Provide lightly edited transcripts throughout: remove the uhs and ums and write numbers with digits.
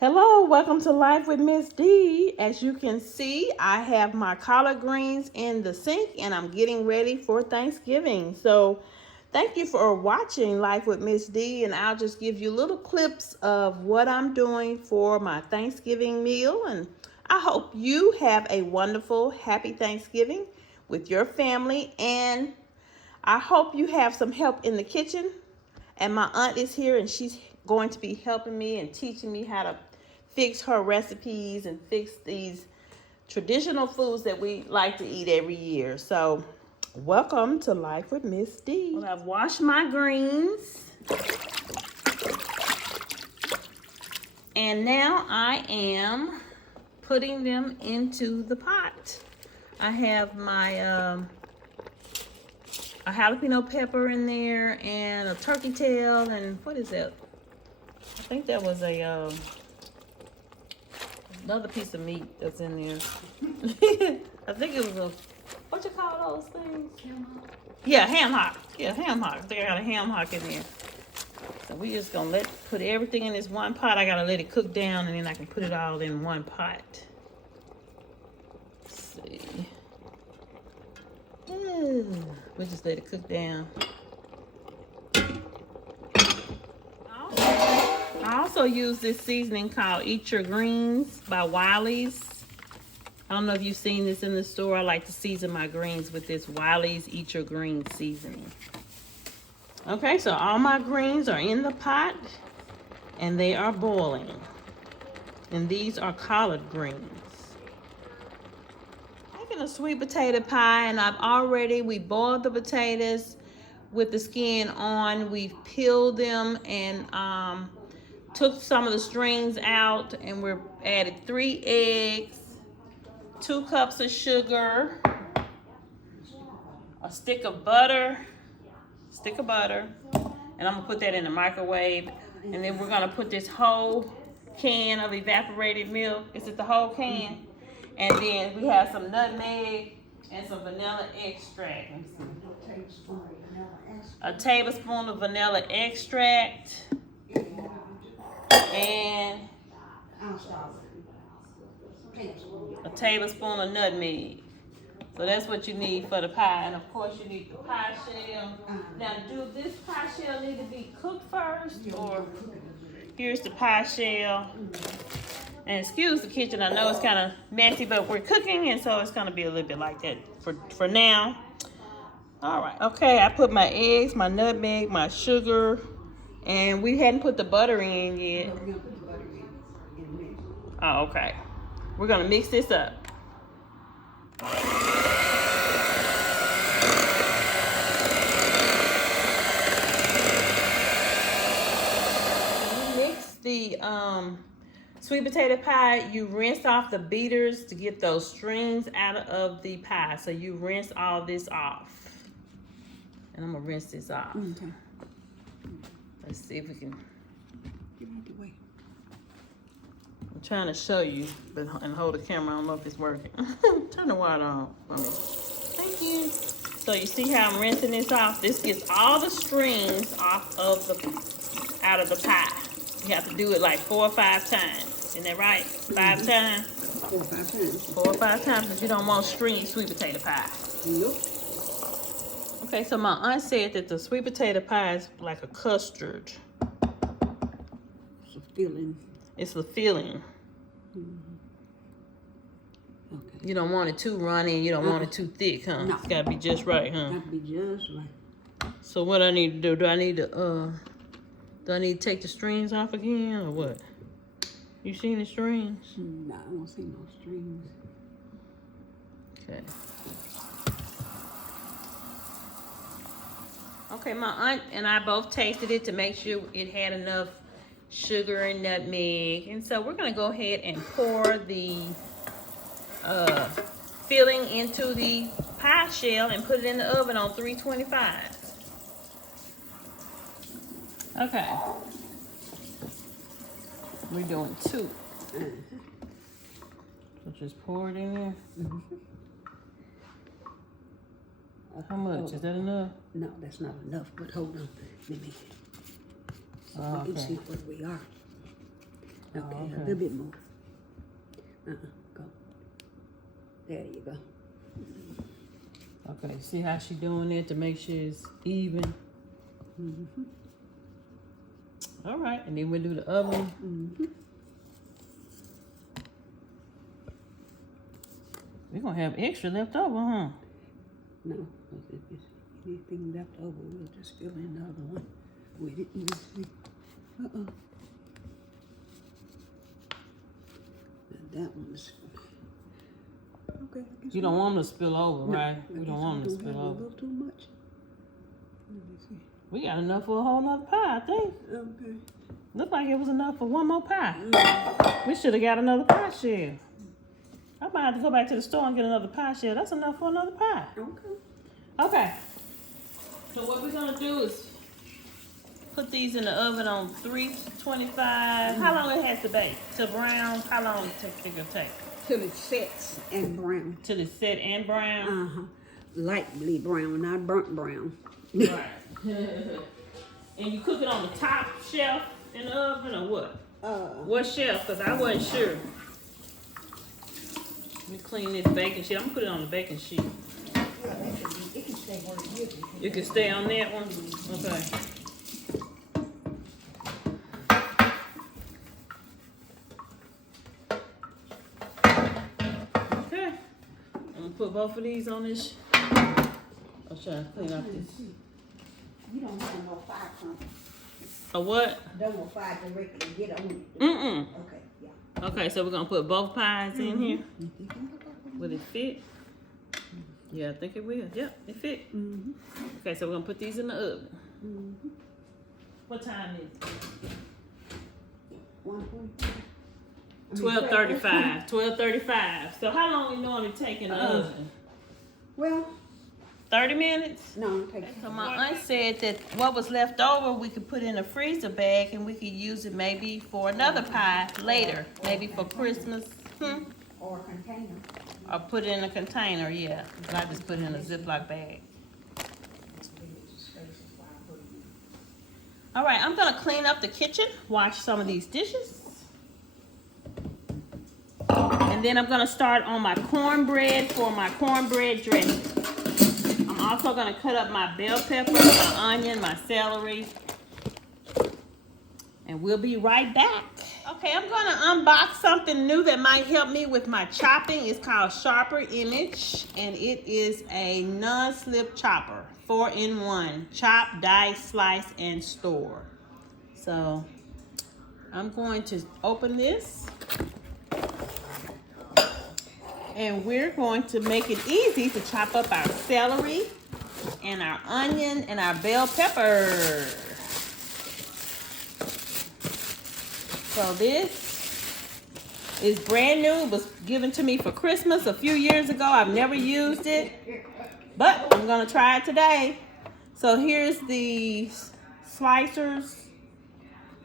Hello, welcome to Life with Miss D. As you can see, I have my collard greens in the sink and I'm getting ready for Thanksgiving. So thank you for watching Life with Miss D, and I'll just give you little clips of what I'm doing for my Thanksgiving meal. And I hope you have a wonderful, happy Thanksgiving with your family, and I hope you have some help in the kitchen. And my aunt is here and she's going to be helping me and teaching me how to fix her recipes and fix these traditional foods that we like to eat every year. So welcome to Life with Miss D. Well, I've washed my greens and now I am putting them into the pot. I have my a jalapeno pepper in there and a turkey tail, and what is that? I think that was a another piece of meat that's in there. I think it was a, what you call those things? Ham hock. Yeah, ham hock. Yeah, ham hock. I think I got a ham hock in there. So we just gonna put everything in this one pot. I gotta let it cook down and then I can put it all in one pot. Let's see. We'll just let it cook down. I also use this seasoning called Eat Your Greens by Wiley's. I don't know if you've seen this in the store. I like to season my greens with this Wiley's Eat Your Greens seasoning. Okay, so all my greens are in the pot and they are boiling. And these are collard greens. Making a sweet potato pie, and we boiled the potatoes with the skin on. We've peeled them and took some of the strings out, and we've added 3 eggs, 2 cups of sugar, a stick of butter, and I'm gonna put that in the microwave. And then we're gonna put this whole can of evaporated milk. Is it the whole can? And then we have some nutmeg and some vanilla extract. A tablespoon of vanilla extract. And a tablespoon of nutmeg. So that's what you need for the pie. And of course you need the pie shell. Now, do this pie shell need to be cooked first, or here's the pie shell? And excuse the kitchen, I know it's kind of messy, but we're cooking, and so it's gonna be a little bit like that for now. All right, okay, I put my eggs, my nutmeg, my sugar, and we hadn't put the butter in yet. Oh, okay. We're gonna mix this up. You mix the sweet potato pie, you rinse off the beaters to get those strings out of the pie. So you rinse all this off. And I'm gonna rinse this off. Okay. Let's see if we can. Get out the way. I'm trying to show you, but and hold the camera. I don't know if it's working. Turn the water on for me. Thank you. So you see how I'm rinsing this off? This gets all the strings off of out of the pie. You have to do it like 4 or 5 times. Isn't that right? 5 times? 4 or 5 times. 4 or 5 times, because you don't want stringy sweet potato pie. Nope. Okay, so my aunt said that the sweet potato pie is like a custard. It's a filling. It's the filling. Okay. You don't want it too runny, and you don't want it too thick, huh? No. It's gotta be just right, huh? Got to be just right. So what I need to do? Do I need to take the strings off again, or what? You seen the strings? No, I don't see no strings. Okay. Okay, my aunt and I both tasted it to make sure it had enough sugar and nutmeg. And so we're gonna go ahead and pour the filling into the pie shell and put it in the oven on 325. Okay. We're doing 2. So just pour it in there. How much? Is that enough? No, that's not enough, but hold on. Let me Oh, we can okay. see where we are. Okay, okay. a little bit more. Go. There you go. Okay, see how she doing it to make sure it's even. Mm-hmm. All right, and then we'll do the oven. Mm-hmm. We're gonna have extra left over, huh? No, because if there's anything left over, we'll just fill in the other one with it. And see. That one's okay. I guess You don't want them to spill over, no, right? I We guess don't want them to have spill a over. little too much. Let me see. We got enough for a whole nother pie, I think. Okay. Looked like it was enough for one more pie. Mm. We should have got another pie shell. I might have to go back to the store and get another pie shell. That's enough for another pie. Okay. Okay. So what we're gonna do is put these in the oven on 325. How long it has to bake? To brown? How long it will take? Till it sets and brown. Till it's set and brown? Uh-huh. Lightly brown, not burnt brown. Right. And you cook it on the top shelf in the oven or what? What shelf? Because I wasn't sure. Let me clean this baking sheet. I'm gonna put it on the baking sheet. It can stay where it is. You can stay on that one? Okay. Okay. I'm gonna put both of these on this. I'm trying to clean up this. You don't want no fire company. A what? Don't want fire directly. Get on it. Mm-mm. Okay, yeah. Okay, so we're gonna put both pies in here. Will it fit? Yeah, I think it will. Yep, it fit. Mm-hmm. Okay, so we're gonna put these in the oven. Mm-hmm. What time is it? 12:35. 12:35. 12:35. So how long we normally take in the oven? Well, 30 minutes? no, it takes. So my aunt said that what was left over we could put in a freezer bag and we could use it maybe for another pie later, maybe for Christmas. Or a container. Or put it in a container, yeah. But I just put it in a Ziploc bag. All right, I'm gonna clean up the kitchen, wash some of these dishes. And then I'm gonna start on my cornbread for my cornbread dressing. I'm also gonna cut up my bell pepper, my onion, my celery. And we'll be right back. Okay, I'm gonna unbox something new that might help me with my chopping. It's called Sharper Image, and it is a non-slip chopper, 4-in-1. Chop, dice, slice, and store. So I'm going to open this. And we're going to make it easy to chop up our celery and our onion and our bell pepper. So this is brand new. It was given to me for Christmas a few years ago. I've never used it, but I'm gonna try it today. So here's the slicers.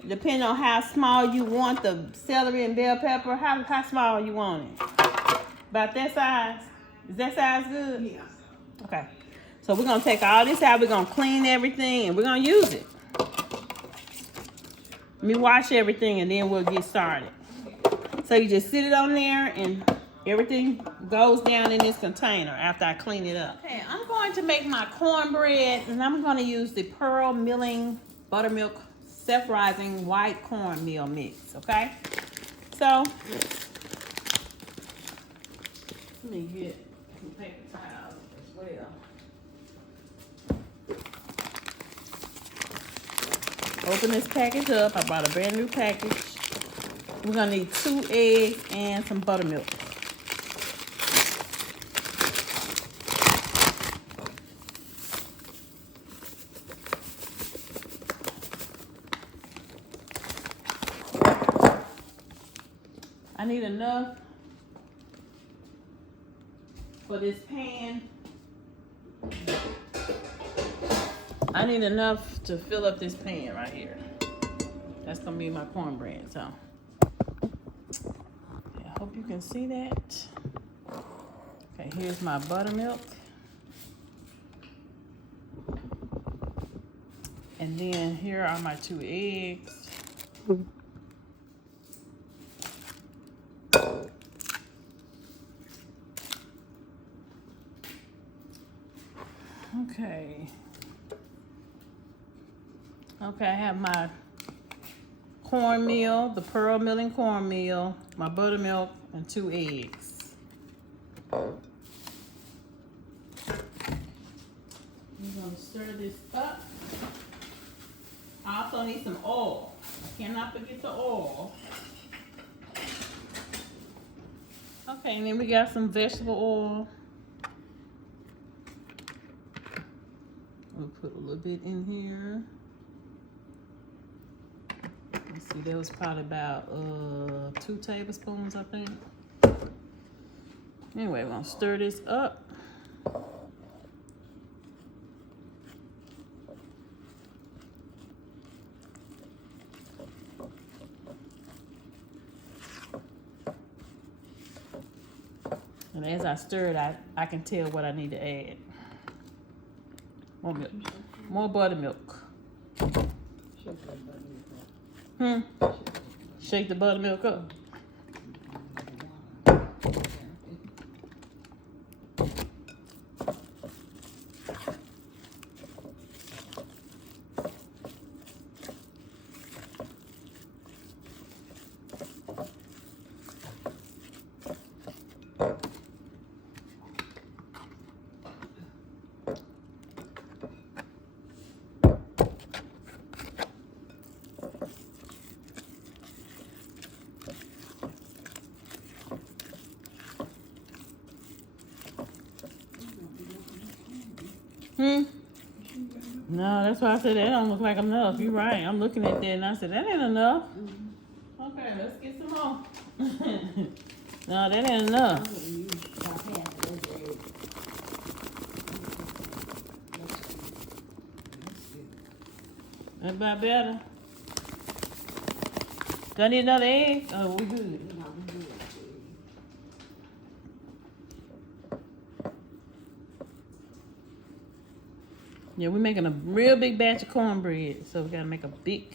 Depending on how small you want the celery and bell pepper, how small you want it. About that size? Is that size good? Yeah. Okay. So we're going to take all this out. We're going to clean everything and we're going to use it. Let me wash everything and then we'll get started. So you just sit it on there and everything goes down in this container after I clean it up. Okay, I'm going to make my cornbread and I'm going to use the Pearl Milling Buttermilk Self-Rising White Cornmeal Mix, okay? So let me get some paper towels as well. Open this package up. I bought a brand new package. We're gonna need 2 eggs and some buttermilk. I need enough for this pan. I need enough to fill up this pan right here. That's gonna be my cornbread, so. Okay, I hope you can see that. Okay, here's my buttermilk. And then here are my 2 eggs. Okay. Okay, I have my cornmeal, the pearl milling cornmeal, my buttermilk, and 2 eggs. We're gonna stir this up. I also need some oil. I cannot forget the oil. Okay, and then we got some vegetable oil. We'll put a little bit in here. Let's see, that was probably about 2 tablespoons, I think. Anyway, we're gonna stir this up. And as I stir it, I can tell what I need to add. More milk. More buttermilk. Shake the buttermilk up. No, that's why I said that don't look like enough. You're right. I'm looking at that and I said that ain't enough. Okay, let's get some more. No, that ain't enough. That about better. Do I need another egg? Oh, we good. Yeah, we're making a real big batch of cornbread, so we gotta make a big.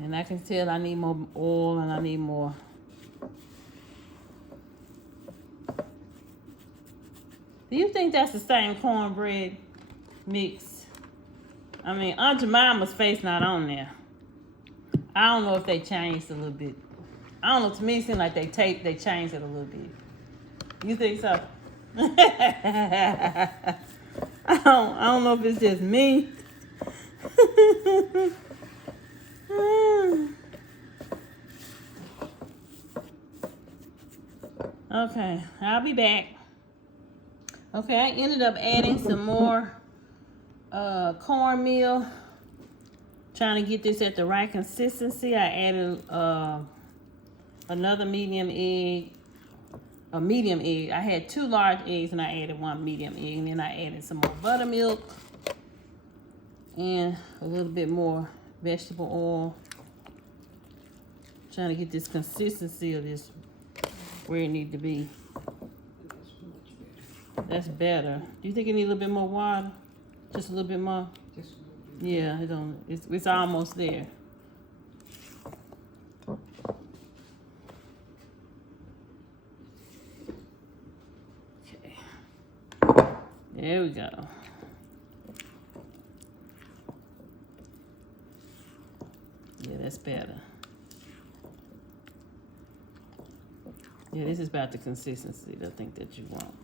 And I can tell I need more oil and I need more. Do you think that's the same cornbread mix? I mean, Aunt Jemima's face not on there. I don't know if they changed a little bit. I don't know. To me, it seemed like they changed it a little bit. You think so? I don't know if it's just me. Okay, I'll be back. Okay, I ended up adding some more cornmeal. Trying to get this at the right consistency. I added another medium egg. A medium egg. I had 2 large eggs and I added 1 medium egg. And then I added some more buttermilk. And a little bit more vegetable oil. Trying to get this consistency of this where it needs to be. That's better. Do you think it needs a little bit more water? Just a little bit more? Just a little bit. Yeah, it's almost there. Okay. There we go. Yeah, that's better. Yeah, this is about the consistency I think that you want.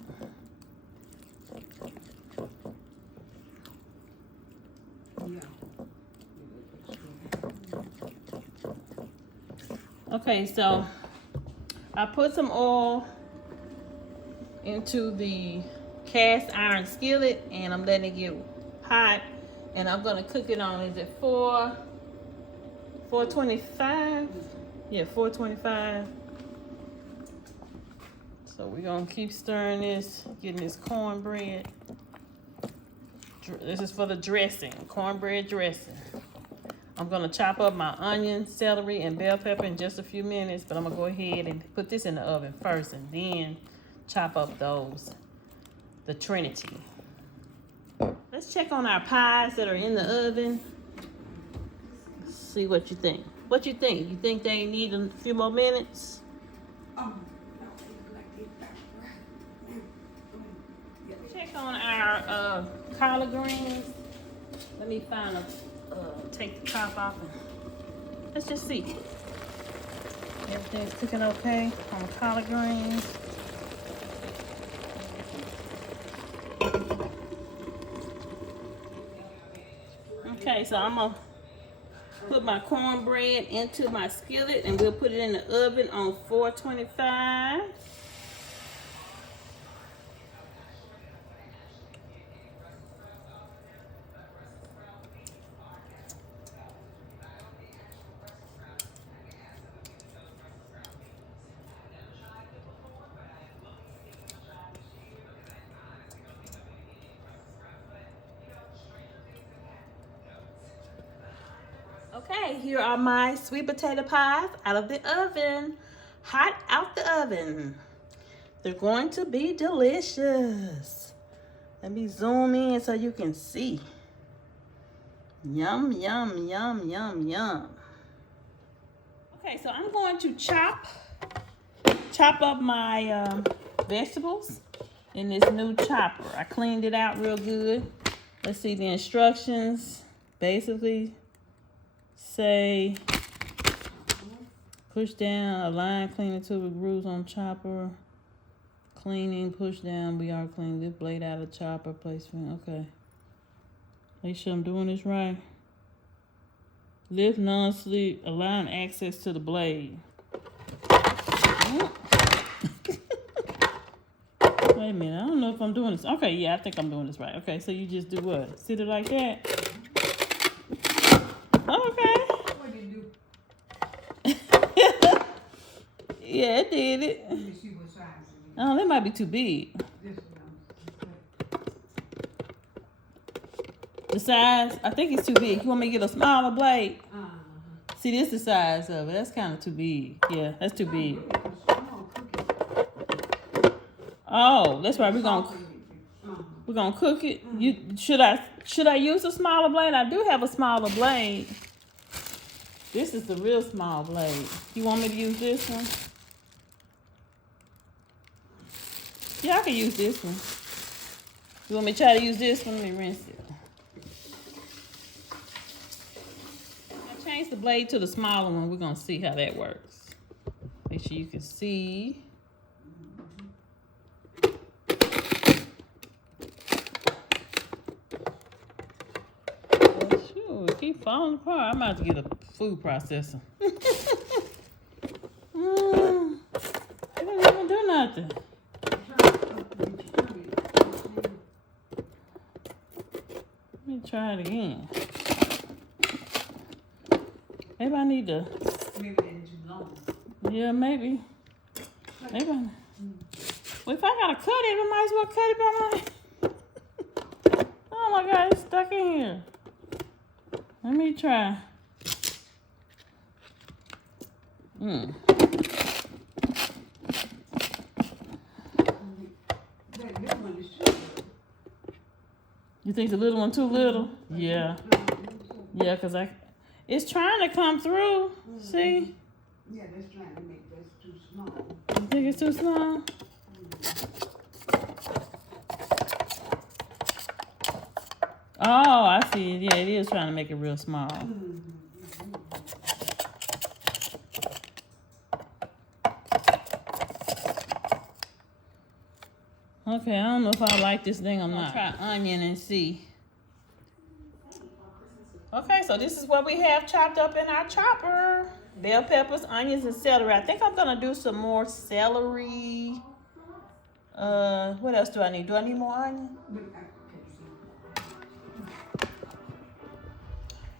Okay, so I put some oil into the cast iron skillet and I'm letting it get hot and I'm gonna cook it on, is it 425? Yeah, 425. So we're gonna keep stirring this, getting this cornbread. This is for the dressing, cornbread dressing. I'm gonna chop up my onion, celery, and bell pepper in just a few minutes, but I'm gonna go ahead and put this in the oven first and then chop up the Trinity. Let's check on our pies that are in the oven. See what you think. What you think? You think they need a few more minutes? No, On our collard greens. Let me find take the top off and let's just see. Everything's cooking okay on the collard greens. Okay, so I'm gonna put my cornbread into my skillet and we'll put it in the oven on 425. Okay, here are my sweet potato pies out of the oven. Hot out the oven. They're going to be delicious. Let me zoom in so you can see. Yum, yum, yum, yum, yum. Okay, so I'm going to chop up my vegetables in this new chopper. I cleaned it out real good. Let's see the instructions. Basically, say push down, align, clean until it grooves on chopper. Cleaning, push down, we are cleaning this blade out of chopper, placement, okay. Make sure I'm doing this right. Lift non-slip, align access to the blade. Wait a minute, I don't know if I'm doing this. Okay, yeah, I think I'm doing this right. Okay, so you just do what? Sit it like that? Okay. What did you Yeah, it did it. Let me see what size it is. Oh, that might be too big. This one. The size, I think it's too big. You want me to get a smaller blade? See, this is the size of it. That's kind of too big. Yeah, that's too big. Oh, that's right. We're gonna cook it. You should I use a smaller blade? I do have a smaller blade. This is the real small blade. You want me to use this one? Yeah, I can use this one. You want me to try to use this one? Let me rinse it. I changed the blade to the smaller one. We're gonna see how that works. Make sure you can see. It keep falling apart. I'm about to get a food processor. It didn't even do nothing. Let me try it again. Maybe I need to. Maybe that's too long. Yeah, maybe. Maybe. Well, if I gotta cut it, I might as well cut it by my. Oh my God, it's stuck in here. Let me try. You think the little one too little? Yeah. Yeah, because it's trying to come through. See? Yeah, that's trying to make that too small. You think it's too small? Oh, I see. Yeah, it is trying to make it real small. Okay, I don't know if I like this thing or not. Try onion and see. Okay, so this is what we have chopped up in our chopper. Bell peppers, onions, and celery. I think I'm gonna do some more celery. What else do I need? Do I need more onion?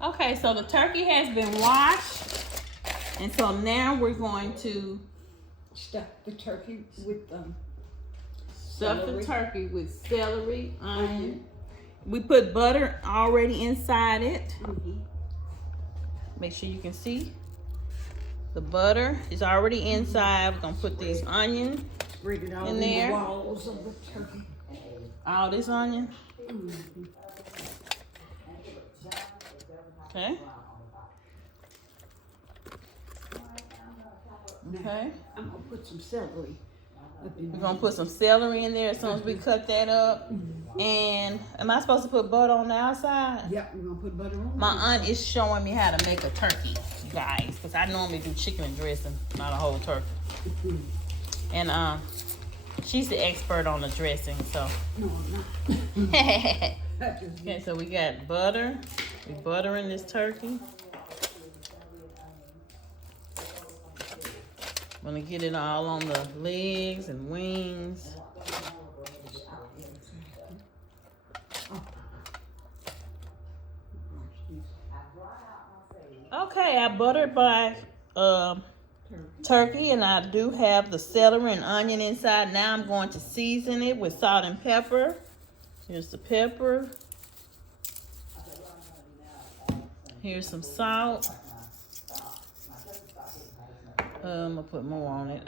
Okay, so the turkey has been washed. And so now we're going to Stuff the turkey with stuff celery. the turkey with celery, onion. We put butter already inside it. Make sure you can see. The butter is already inside. We're gonna put these onions Spread it all in in there. the walls of the turkey. All this onion. Okay. Okay. I'm gonna put some celery up in We're gonna put some celery in there as soon as we cut that up. And am I supposed to put butter on the outside? Yep, we're gonna put butter on. My aunt is showing me how to make a turkey, you guys, because I normally do chicken dressing, not a whole turkey. And she's the expert on the dressing, so. No, I'm not. Okay, so we got butter. We buttering this turkey. Gonna get it all on the legs and wings. Okay, I buttered my turkey, and I do have the celery and onion inside. Now I'm going to season it with salt and pepper. Here's the pepper. Here's some salt. I'm gonna put more on it.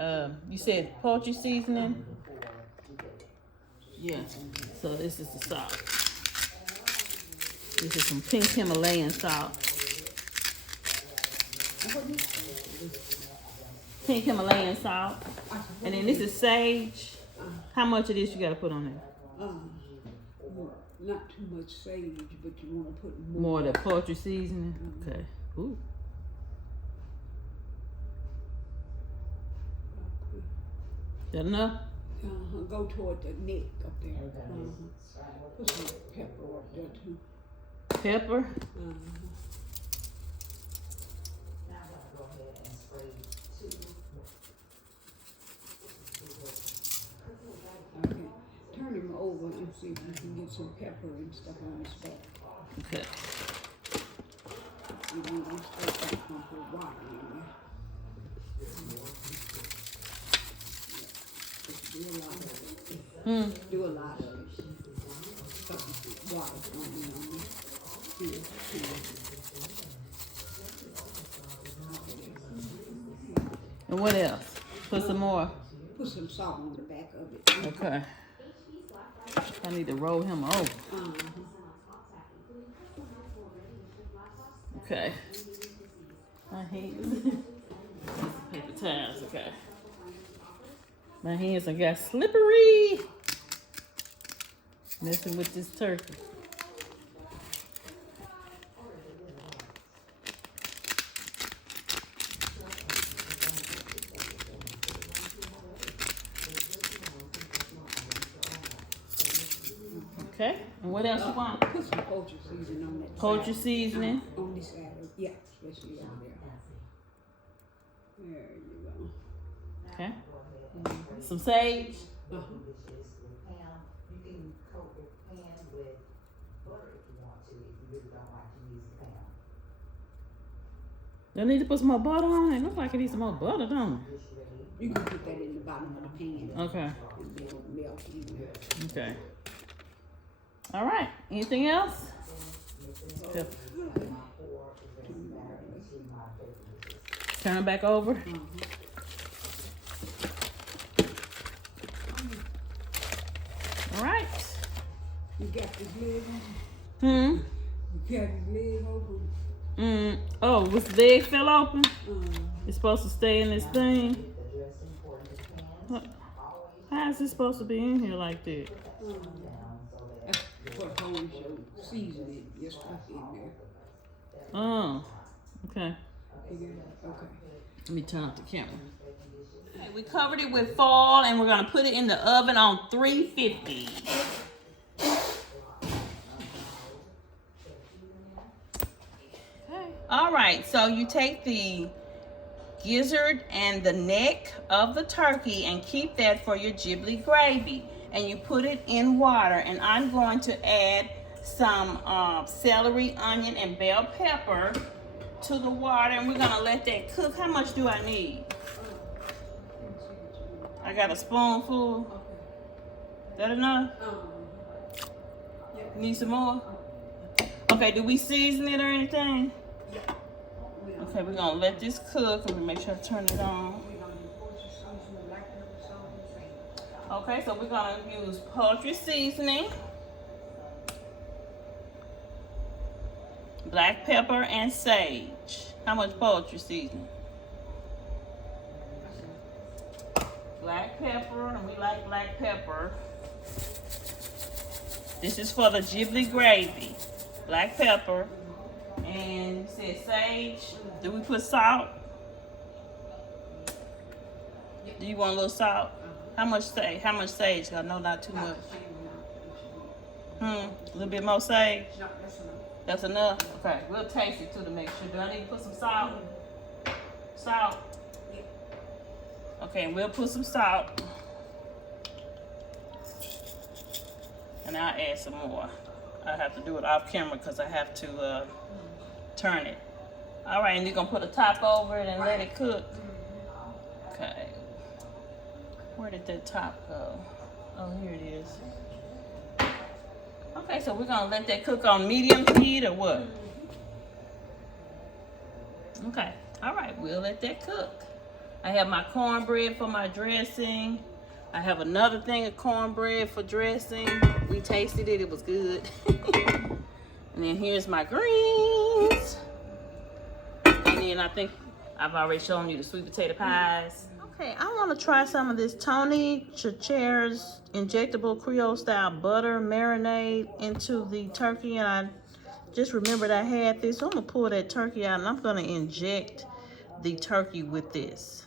You said poultry seasoning? Yeah. So this is the salt. This is some pink Himalayan salt. Pink Himalayan salt. And then this is sage. How much of this you gotta put on there? Not too much sage, but you want to put more. More of the poultry seasoning? Okay. Ooh. That enough? Go toward the neck up there. Put some pepper up there too. Pepper? Okay. Turn him over and see if you can get some pepper and stuff on his back. Okay. You don't start that from the water in there. Do a lot of it. Do a lot of it. Water's gonna be on there. Here. And what else? Put some more. Put some salt on the back of it. Okay. I need to roll him over. Okay. My hands. Paper towels, okay. My hands have got slippery. Messing with this turkey. Okay, and what else you want? Put some poultry seasoning on that. Poultry side. seasoning. On this side. Yeah, especially on there. There you go. Okay. Some sage. Uh-huh. You need to put some more butter on it. Looks like it needs some more butter, don't it? You can put that in the bottom of the pan. Okay. And then it'll melt in there. Okay. All right. Anything else? Pepper. Turn it back over. All right. You got his leg open? You got his leg open? Oh, was the leg fell open? It's supposed to stay in this thing. How is it supposed to be in here like that? That's what holds your seasoning. Just stuff in there. Oh, okay. Okay. Let me turn off the camera. Okay, we covered it with foil, and we're gonna put it in the oven on 350. Okay. All right, so you take the gizzard and the neck of the turkey and keep that for your Ghibli gravy, and you put it in water. And I'm going to add some celery, onion, and bell pepper to the water, and we're gonna let that cook. How much do I need? I got a spoonful. That enough? Need some more? Okay, do we season it or anything? Okay, we're gonna let this cook. Let me make sure I turn it on. Okay, so we're gonna use poultry seasoning, black pepper, and sage. How much poultry seasoning? Black pepper, and we like black pepper. This is for the Ghibli gravy. Black pepper. And you said sage. Do we put salt? Do you want a little salt? How much sage? How much sage? I know not too much. A little bit more sage? No, that's enough. That's enough? Okay, we'll taste it too to make sure. Do I need to put some salt? Salt? Okay, we'll put some salt. And I'll add some more. I have to do it off camera because I have to turn it. All right, and you're gonna put a top over it and let it cook. Okay. Where did that top go? Oh, here it is. Okay, so we're gonna let that cook on medium heat or what? Okay, all right, we'll let that cook. I have my cornbread for my dressing. I have another thing of cornbread for dressing. We tasted it, it was good. And then here's my greens. And then I think I've already shown you the sweet potato pies. Okay, I want to try some of this Tony Chachere's injectable Creole style butter marinade into the turkey. And I just remembered I had this. So I'm going to pull that turkey out and I'm going to inject the turkey with this.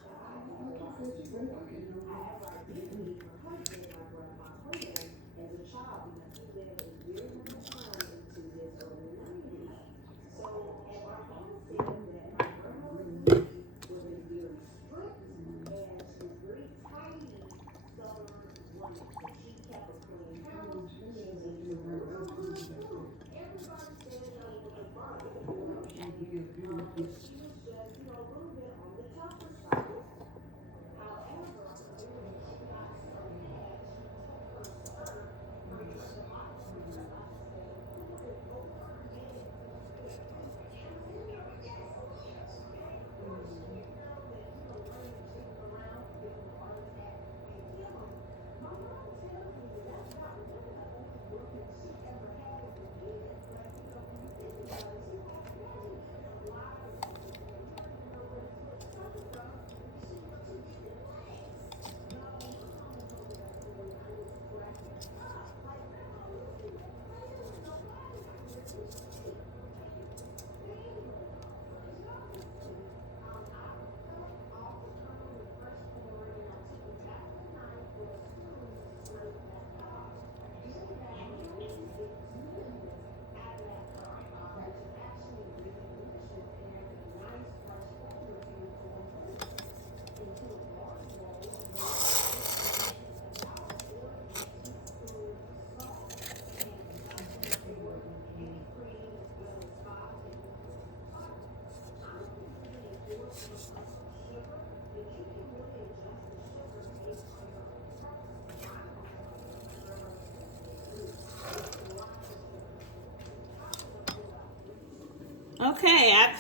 Okay, I've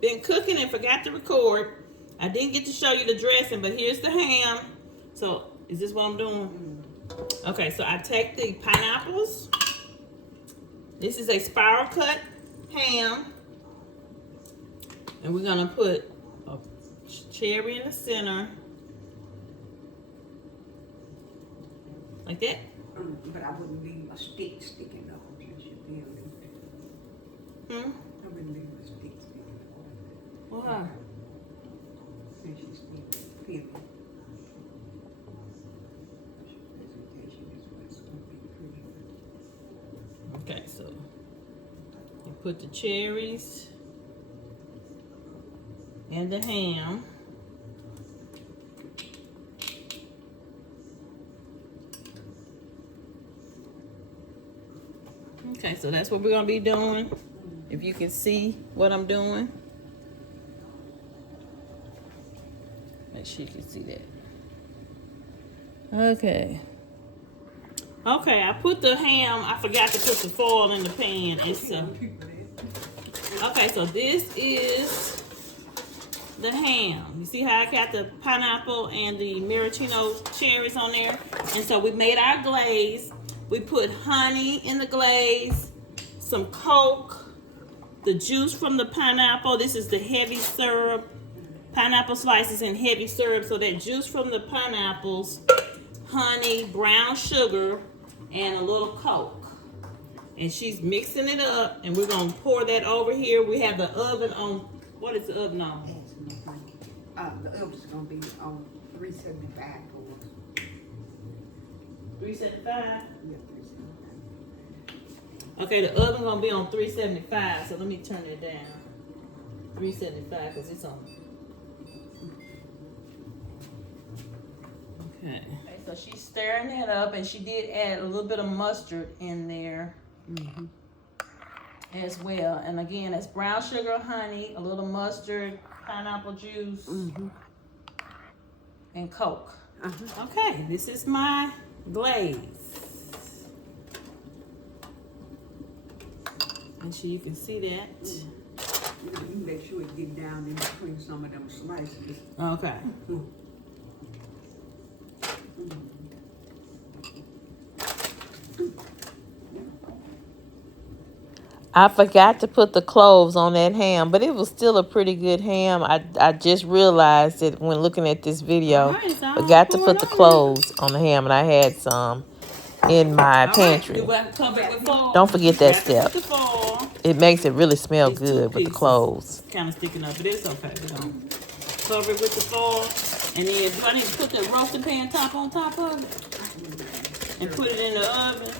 been cooking and forgot to record. I didn't get to show you the dressing, but here's the ham. So, is this what I'm doing? Okay, so I take the pineapples. This is a spiral cut ham. And we're gonna put a cherry in the center. Like that. But I wouldn't leave a stick sticking up. I wouldn't leave a stick sticking up. Why? And she's still peeling. Okay, so you put the cherries and the ham. Okay, so that's what we're gonna be doing. If you can see what I'm doing. Make sure you can see that. Okay. Okay, I put the ham, I forgot to put the foil in the pan. Okay, so this is the ham. You see how I got the pineapple and the maraschino cherries on there? And so we made our glaze. We put honey in the glaze, some Coke, the juice from the pineapple. This is the heavy syrup, pineapple slices and heavy syrup. So that juice from the pineapples, honey, brown sugar, and a little Coke. And she's mixing it up, and we're gonna pour that over here. We have the oven on. What is the oven on? The oven's gonna be on 375 for us. 375. Yeah, 375. Okay, the oven gonna be on 375. So let me turn it down. 375 because it's on. Okay. So she's stirring that up, and she did add a little bit of mustard in there as well. And again, it's brown sugar, honey, a little mustard, pineapple juice, and Coke. Okay, this is my glaze. And so you can see that. You make sure it get down in between some of them slices. Okay. I forgot to put the cloves on that ham, but it was still a pretty good ham. I just realized it when looking at this video. Forgot to put the cloves on the ham, and I had some in my pantry. Don't forget that step. It makes it really smell good with the cloves. Kind of sticking up, but it's okay. We're gonna cover it with the foil, and then do I need to put the roasting pan top on top of it and put it in the oven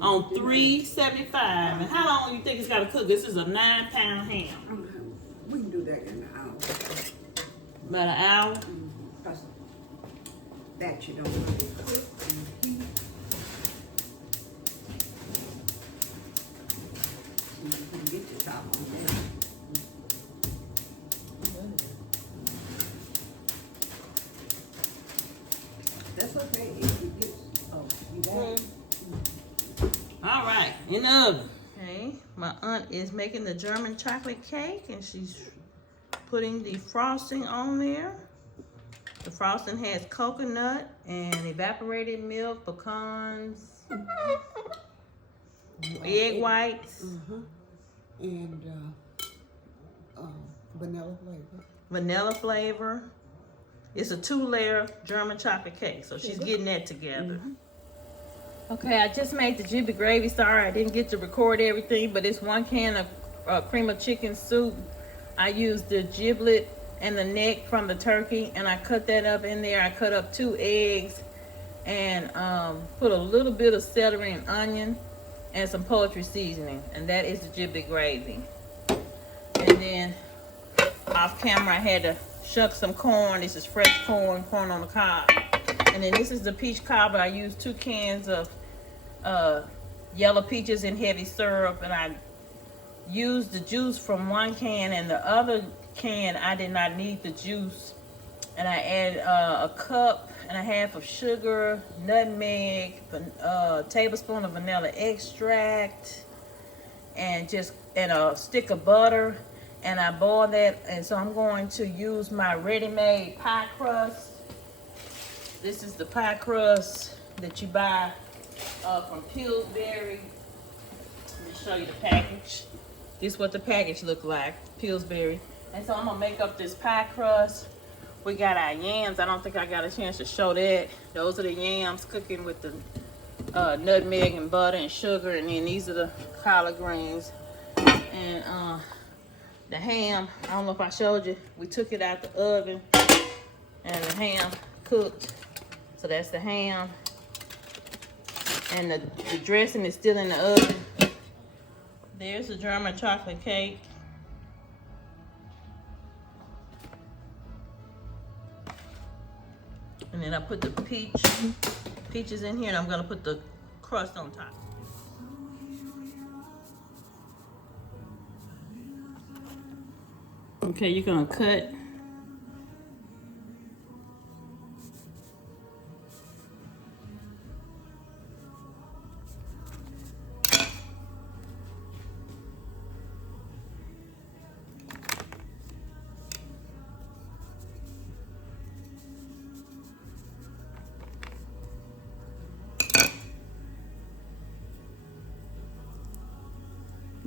on 375. And how long do you think it's got to cook? This is a 9-pound ham. We can do that in an hour. About an hour? Because that you don't want to cook. You can get the top on there. That's okay if you get, you got it. All right, in the oven. Okay, my aunt is making the German chocolate cake, and she's putting the frosting on there. The frosting has coconut and evaporated milk, pecans, egg whites, And vanilla flavor. vanilla flavor. It's a 2-layer German chocolate cake, so she's getting that together. Okay, I just made the Jibby gravy. Sorry, I didn't get to record everything, but it's 1 can of cream of chicken soup. I used the giblet and the neck from the turkey, and I cut that up in there. I cut up 2 eggs and put a little bit of celery and onion and some poultry seasoning, and that is the Jibby gravy. And then off camera, I had to shuck some corn. This is fresh corn on the cob. And then this is the peach cobbler. I used 2 cans of yellow peaches in heavy syrup, and I used the juice from 1 can, and the other can I did not need the juice. And I added a 1.5 cups of sugar, nutmeg, a tablespoon of vanilla extract, and a stick of butter. And I boiled that, and so I'm going to use my ready-made pie crust. This is the pie crust that you buy from Pillsbury. Let me show you the package. This is what the package look like, Pillsbury. And so I'm gonna make up this pie crust. We got our yams. I don't think I got a chance to show that. Those are the yams cooking with the nutmeg and butter and sugar. And then these are the collard greens. And the ham, I don't know if I showed you, we took it out the oven and the ham cooked. So that's the ham. And the dressing is still in the oven. There's the German chocolate cake. And then I put the peaches in here, and I'm gonna put the crust on top. Okay, you're gonna cut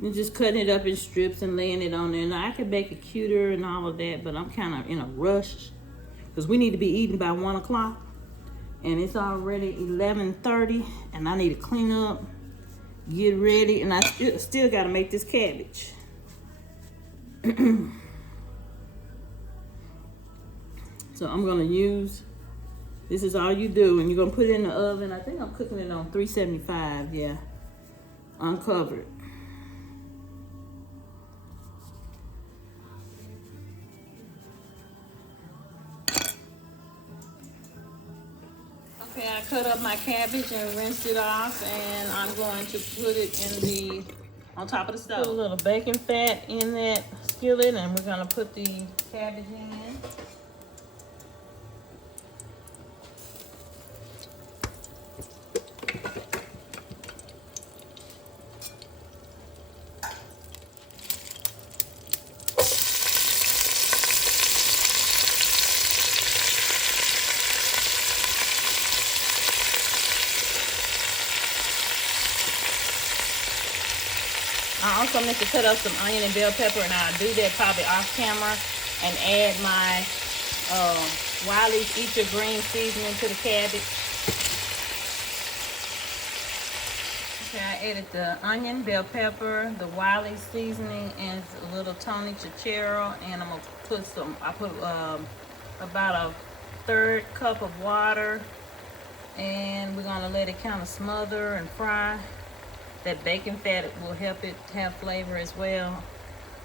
and just cutting it up in strips and laying it on there. Now I could bake it cuter and all of that, but I'm kind of in a rush because we need to be eating by 1 o'clock, and it's already 11:30, and I need to clean up get ready, and I still got to make this cabbage. So I'm gonna use, this is all you do, and you're gonna put it in the oven. I think I'm cooking it on 375, yeah, uncovered. Okay, I cut up my cabbage and rinsed it off, and I'm going to put it on top of the stove. Put a little bacon fat in that skillet, and we're gonna put the cabbage in. I also meant to cut up some onion and bell pepper, and I'll do that probably off camera, and add my Wiley's Eat Your Green seasoning to the cabbage. Okay, I added the onion, bell pepper, the Wiley's seasoning, and a little Tony Chicharro, and I'm gonna put about a 1/3 cup of water, and we're gonna let it kind of smother and fry. That bacon fat will help it have flavor as well.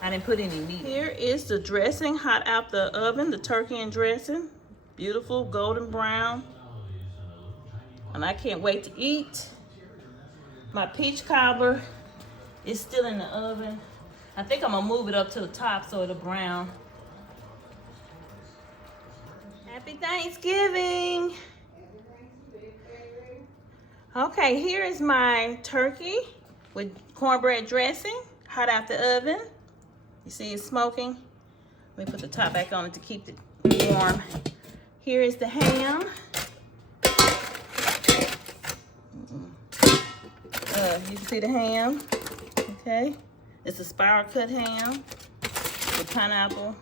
I didn't put any meat. Here is the dressing hot out the oven, the turkey and dressing. Beautiful golden brown. And I can't wait to eat. My peach cobbler is still in the oven. I think I'm gonna move it up to the top so it'll brown. Happy Thanksgiving. Okay, here is my turkey with cornbread dressing, hot out the oven. You see it's smoking. Let me put the top back on it to keep it warm. Here is the ham. You can see the ham, okay? It's a spiral cut ham with pineapple.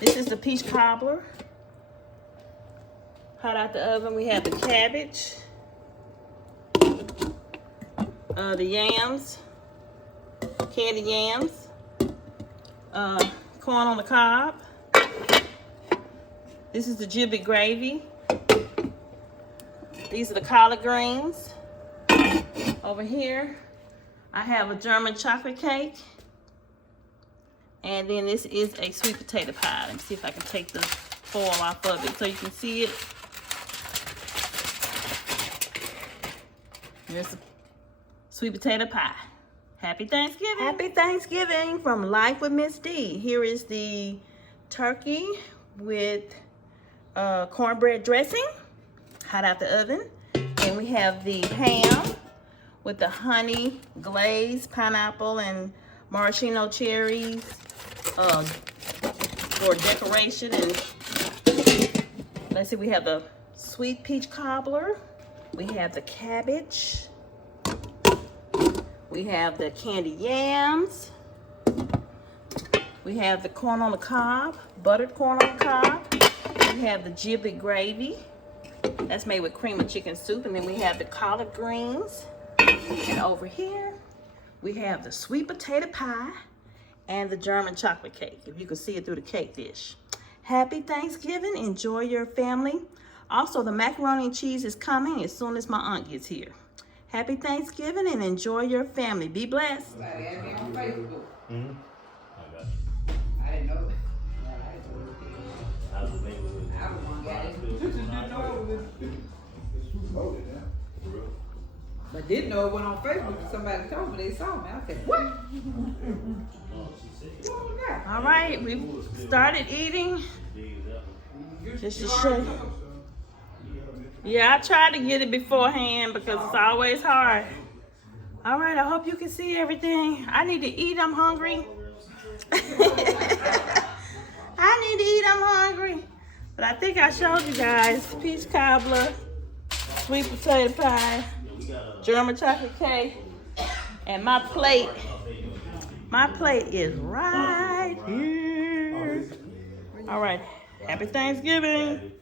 This is the peach cobbler. Hot out the oven, we have the cabbage, the yams, candy yams, corn on the cob. This is the gibbet gravy. These are the collard greens. Over here, I have a German chocolate cake. And then this is a sweet potato pie. Let me see if I can take the foil off of it so you can see it. There's a sweet potato pie. Happy Thanksgiving. Happy Thanksgiving from Life with Miss D. Here is the turkey with cornbread dressing, hot out the oven. And we have the ham with the honey glaze, pineapple, and maraschino cherries for decoration. And let's see, we have the sweet peach cobbler. We have the cabbage. We have the candy yams. We have the corn on the cob, buttered corn on the cob. We have the gibbet gravy. That's made with cream of chicken soup. And then we have the collard greens. And over here, we have the sweet potato pie and the German chocolate cake, if you can see it through the cake dish. Happy Thanksgiving. Enjoy your family. Also, the macaroni and cheese is coming as soon as my aunt gets here. Happy Thanksgiving and enjoy your family. Be blessed. Somebody added me on Facebook. Mm-hmm. I didn't know. How's the neighborhood? I was one guy. But didn't know it went on Facebook. Somebody told me, they saw me. I said, what? All right, we've started eating. Just to show you. Yeah, I tried to get it beforehand because it's always hard. All right, I hope you can see everything. I need to eat, I'm hungry. I need to eat, I'm hungry. But I think I showed you guys peach cobbler, sweet potato pie, German chocolate cake, and my plate is right here. All right, happy Thanksgiving.